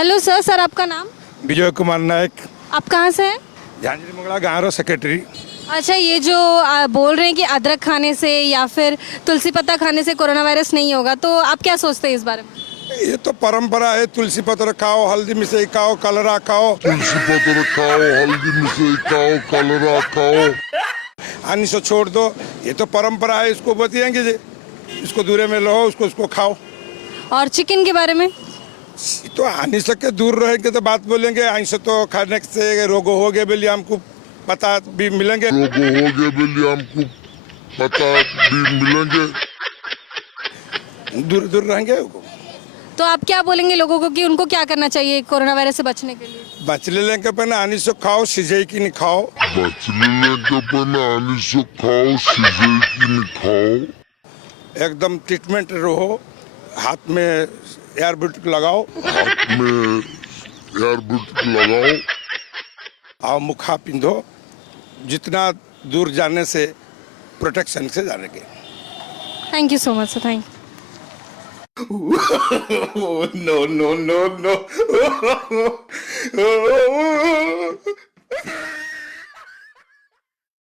Hello sir, sir आपका नाम? विजय कुमार नायक, आप कहाँ से हैं? झांझरी मंगला गाँव सेक्रेटरी। अच्छा, ये जो बोल रहे हैं कि अदरक खाने से या फिर तुलसी पत्ता खाने से कोरोना वायरस नहीं होगा, तो आप क्या सोचते हैं इस बारे में? ये तो परंपरा है, तुलसी पत्र खाओ, हल्दी मिसई खाओ, कलरा खाओ, तुलसी पत्र खाओ, हल्दी मिसई खाओ, कलरा खाओ। हानि से छोड़ दो। ये तो परंपरा है, इसको बताएंगे जे इसको दूर में लो, उसको खाओ। और चिकन के बारे में? ये तो हानि से के दूर रहेंगे तो बात बोलेंगे। हानि से तो खाने से रोग हो गए बोलिए हमको पता भी मिलेंगे। रोग हो गए बोलिए हमको पता भी मिलेंगे। दूर दूर रहेंगे। तो आप क्या बोलेंगे लोगों को कि उनको क्या करना चाहिए कोरोना वायरस से बचने के लिए? बच लेंगे पर हानि से खाओ, सिजई की नहीं खाओ। बचने के पना आनी से खाओ, सीधे की नहीं खाओ। एकदम ट्रीटमेंट रहो। हाथ में एयरबड लगाओ, हाथ में एयरबड लगाओ। और मुखा पिंधो। जितना दूर जाने से प्रोटेक्शन से जाने के। Thank you so much sir, thank you. No, no, no, no.